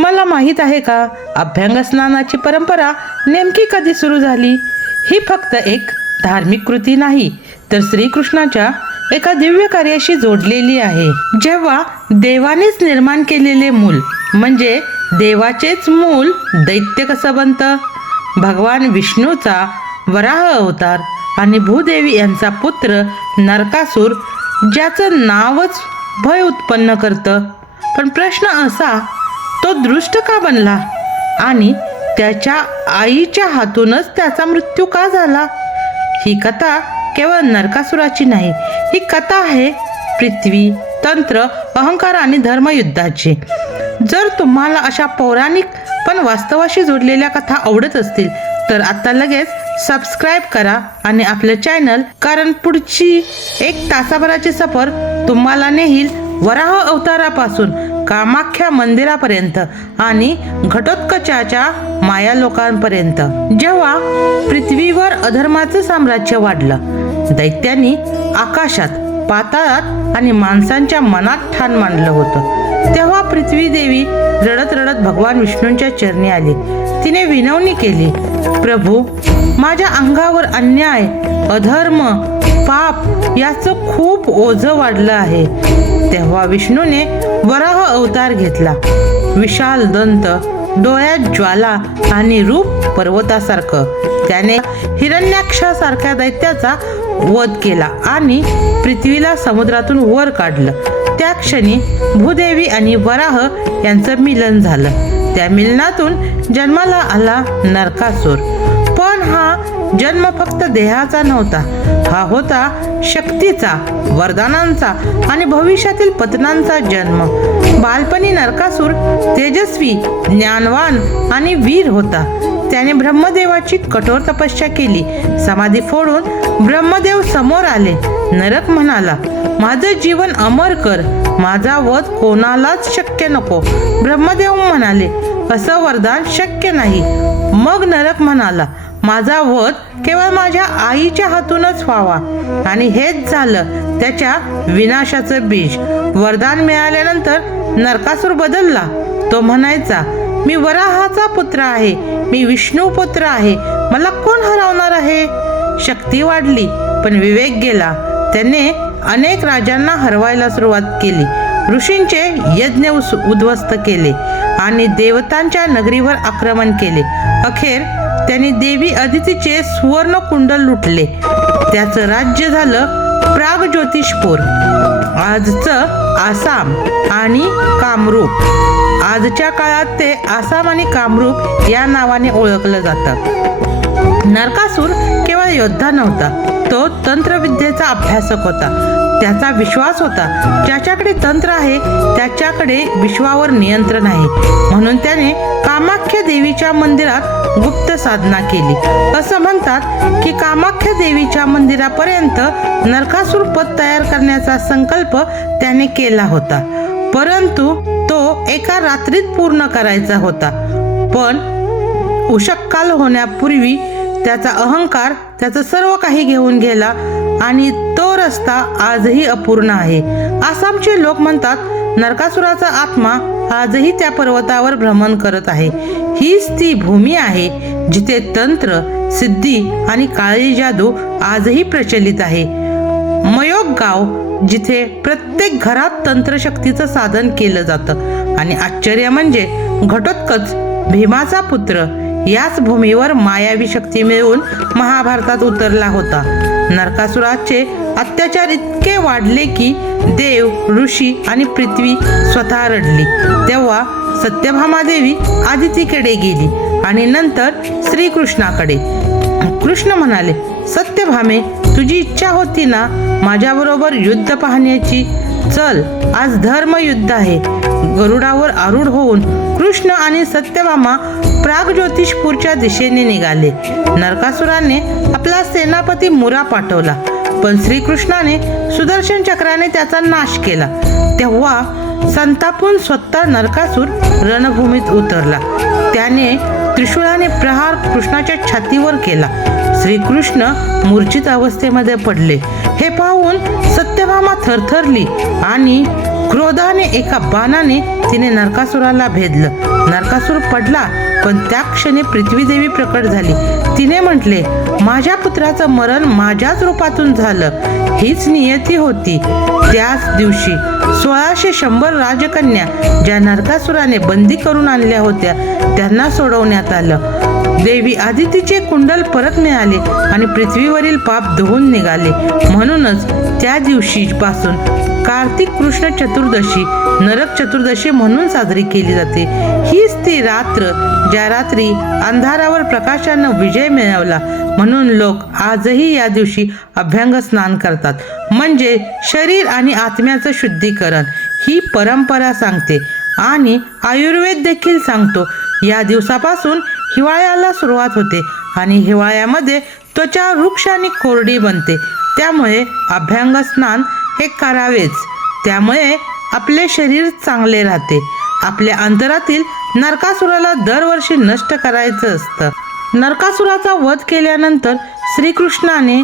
तुम्हाला माहीत आहे का? अभ्यंग स्नानाची परंपरा नेमकी कधी सुरू झाली? ही फक्त एक धार्मिक कृती नाही तर श्रीकृष्णाच्या एका दिव्य कार्याशी जोडलेली आहे. जेव्हा देवानेच निर्माण केलेले मूल म्हणजे देवाचेच मूल दैत्य कसं बनतं? भगवान विष्णूचा वराह अवतार आणि भूदेवी यांचा पुत्र नरकासूर ज्याचं नावच भय उत्पन्न करतं. पण प्रश्न असा तो दृष्ट का बनला? आणि त्याच्या आईच्या हातूनच त्याचा मृत्यू का झाला? ही कथा केवळ नरकासुराची नाही ही कथा आहे पृथ्वी तंत्र अहंकार आणि धर्मयुद्धाची. जर तुम्हाला अशा पौराणिक पण वास्तवाशी जोडलेल्या कथा आवडत असतील तर आता लगेच सबस्क्राईब करा आणि आपलं चॅनल कारण पुढची एक तासाभराची सफर तुम्हाला नेईल वराह अवतारापासून. कामाख्या मंदिरापर्यंत आणि घटोत्कचाच्या माया लोकांपर्यंत. जेव्हा पृथ्वीवर अधर्माचं साम्राज्य वाढलं दैत्यांनी आकाशात पाताळात आणि माणसांच्या मनात ठाण मांडलं होतं. तेव्हा पृथ्वी देवी रडत रडत भगवान विष्णूंच्या चरणी आली. तिने विनवणी केली प्रभू माझ्या अंगावर अन्याय अधर्म पाप याचं खूप ओझं वाढलं आहे. तेव्हा विष्णूने वराह अवतार घेतला. विशाल दंत डोळ्यात ज्वाला आणि रूप पर्वतासारखं. त्याने हिरण्याक्षासारख्या दैत्याचा वध केला आणि पृथ्वीला समुद्रातून वर काढलं. त्या क्षणी भूदेवी आणि वराह यांचं मिलन झालं. त्या मिलनातून जन्माला आला नरकासूर. पण हा जन्म फक्त देहाचा नव्हता. हा होता शक्तीचा वरदानांचा आणि भविष्यातील पतनांचा जन्म. बालपणी नरकासूर तेजस्वी ज्ञानवान आणि वीर होता. त्याने ब्रह्मदेवाची कठोर तपस्या केली. समाधी फोडून ब्रह्मदेव समोर आले. नरक म्हणाला माझं जीवन अमर कर. माझा वध कोणालाच शक्य नको. ब्रह्मदेव म्हणाले असं वरदान शक्य नाही. मग नरक म्हणाला माझा वध केवळ माझ्या आईच्या हातूनच व्हावा. आणि हेच झालं त्याच्या विनाशाचं बीज. वरदान मिळाल्यानंतर नरकासूर बदलला. तो म्हणायचा मी वराहाचा पुत्र आहे. मी विष्णू पुत्र आहे. मला कोण हरवणार आहे? शक्ती वाढली पण विवेक गेला. त्याने अनेक राजांना हरवायला सुरुवात केली. ऋषींचे यज्ञ उस- उद्ध्वस्त केले आणि देवतांच्या नगरीवर आक्रमण केले. अखेर त्यांनी देवी अदितीचे सुवर्ण कुंडल लुटले. त्याचं राज्य झालं प्राग ज्योतिषपूर आजचं आसाम आणि कामरूप. आजच्या काळात ते आसाम आणि कामरूप या नावाने ओळखलं जातं. नरकासूर केवळ योद्धा नव्हता तो तंत्रविद्येचा अभ्यासक होता. त्याचा विश्वास होता. ज्याच्याकडे तंत्र आहे त्याच्याकडे विश्वावर नियंत्रण आहे. म्हणून त्याने कामाख्या देवीच्या मंदिरात गुप्त साधना केली. असं म्हणतात की कामाख्या देवीच्या मंदिरापर्यंत नरकासूर पद तयार करण्याचा संकल्प त्याने केला होता. परंतु तो एका रात्रीत पूर्ण करायचा होता. पण उशक्काल होण्यापूर्वी त्याचा अहंकार त्याचं सर्व काही घेऊन गेला. आणि तो रस्ता आजही अपूर्ण आहे. आसामचे लोक म्हणतात नरकासुराचा आत्मा आजही त्या पर्वतावर भ्रमण करत आहे. हीच ती भूमी आहे जिथे तंत्र सिद्धी आणि काळी जादू आजही प्रचलित आहे. मयोग गाव जिथे प्रत्येक घरात तंत्रशक्तीचं साधन केलं जातं. आणि आश्चर्य म्हणजे घटोत्कच भीमाचा पुत्र याच भूमीवर मायावी शक्ती मिळवून महाभारतात उतरला होता. नरकासुराचे अत्याचार इतके वाढले की देव ऋषी आणि पृथ्वी स्वतः रडली. तेव्हा सत्यभामा देवी आदितीकडे गेली आणि नंतर श्रीकृष्णाकडे. कृष्ण म्हणाले सत्यभामे तुझी इच्छा होती ना माझ्याबरोबर युद्ध पाहण्याची? चल आज धर्मयुद्ध आहे. गरुडावर आरूढ होऊन कृष्ण आणि सत्यभामा प्राग ज्योतिषपूरच्या दिशेने निघाले. नरकासुराने आपला सेनापती मुरा पाठवला पण श्रीकृष्णाने सुदर्शन चक्राने त्याचा नाश केला. तेव्हा संतापून स्वतः नरकासूर रणभूमीत उतरला. त्याने त्रिशूळाने प्रहार कृष्णाच्या छातीवर केला. श्रीकृष्ण मूर्छित अवस्थेमध्ये पडले. हे पाहून सत्यभामा थरथरली आणि क्रोधाने एका बाणाने तिने नरकासुराला भेदलं. नरकासूर पडला पण त्या क्षणी पृथ्वीदेवी प्रकट झाली. तिने म्हटले माझ्या पुत्राचं मरण माझ्याच रूपातून झालं. हीच नियती होती त्याच दिवशी. सोळाशे शंभर राजकन्या ज्या नरकासुराने बंदी करून आणल्या होत्या त्यांना सोडवण्यात आलं. देवी आदितीचे कुंडल परत मिळाले आणि पृथ्वीवरील पाप धुवून निघाले. म्हणूनच त्या दिवशीपासून कार्तिक कृष्ण चतुर्दशी नरक चतुर्दशी म्हणून साजरी केली जाते. हीच ती रात्र ज्या रात्री अंधारावर प्रकाशानं विजय मिळवला. म्हणून लोक आजही या दिवशी अभ्यंग स्नान करतात. म्हणजे शरीर आणि आत्म्याचं शुद्धीकरण ही परंपरा सांगते. आणि आयुर्वेद देखील सांगतो. या दिवसापासून हिवाळ्याला सुरुवात होते आणि हिवाळ्यामध्ये त्वचा वृक्ष आणि कोरडी बनते. त्यामुळे अभ्यंग स्नान हे करावेच. त्यामुळे आपले शरीर चांगले राहते. आपल्या अंतरातील नरकासुराला दरवर्षी नष्ट करायचं असतं. नरकासुराचा वध केल्यानंतर श्रीकृष्णाने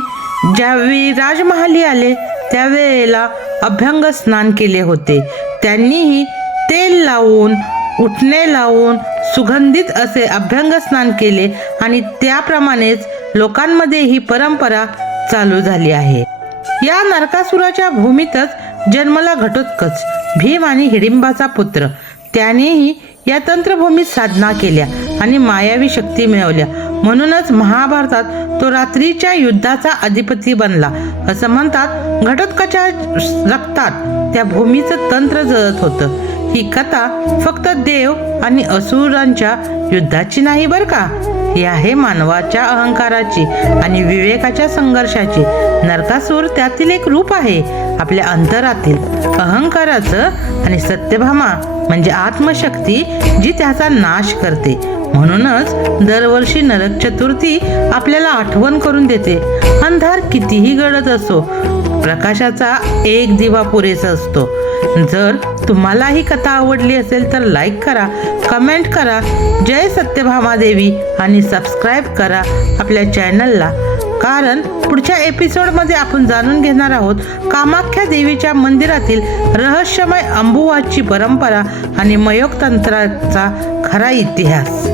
ज्यावेळी राजमहाली आले त्यावेळेला अभ्यंग स्नान केले होते. त्यांनीही तेल लावून उठणे लावून सुगंधित असे अभ्यंग स्नान केले आणि त्याप्रमाणेच लोकांमध्ये ही परंपरा चालू झाली आहे. या नरकासुराच्या भूमीतच जन्मला घटोत्कच. भीम आणि हिडिंबाचा पुत्र. त्यानेही या तंत्रभूमीत साधना केल्या आणि मायावी शक्ती मिळवल्या. म्हणूनच महाभारतात तो रात्रीच्या युद्धाचा अधिपती बनला. असं म्हणतात घटोत्कच्या रक्तात त्या भूमीचं तंत्र जळत होतं. ही कथा फक्त देव आणि असुरांच्या युद्धाची नाही बर का? ही आहे मानवाच्या अहंकाराची आणि विवेकाच्या संघर्षाची. नरकासूर त्यातील एक रूप आहे. आपल्या अंतरातील अहंकाराचं आणि सत्यभामा म्हणजे आत्मशक्ती जी त्याचा नाश करते. म्हणूनच दरवर्षी नरक चतुर्थी आपल्याला आठवण करून देते. अंधार कितीही गडत असो प्रकाशाचा एक दिवा पुरेसा असतो. जर तुम्हाला ही कथा आवडली असेल तर लाईक करा कमेंट करा. जय सत्यभामा देवी आणि सबस्क्राईब करा आपल्या चॅनलला कारण पुढच्या एपिसोडमध्ये आपण जाणून घेणार आहोत कामाख्या देवीच्या मंदिरातील रहस्यमय अंबुवाची परंपरा आणि मयोगतंत्राचा खरा इतिहास.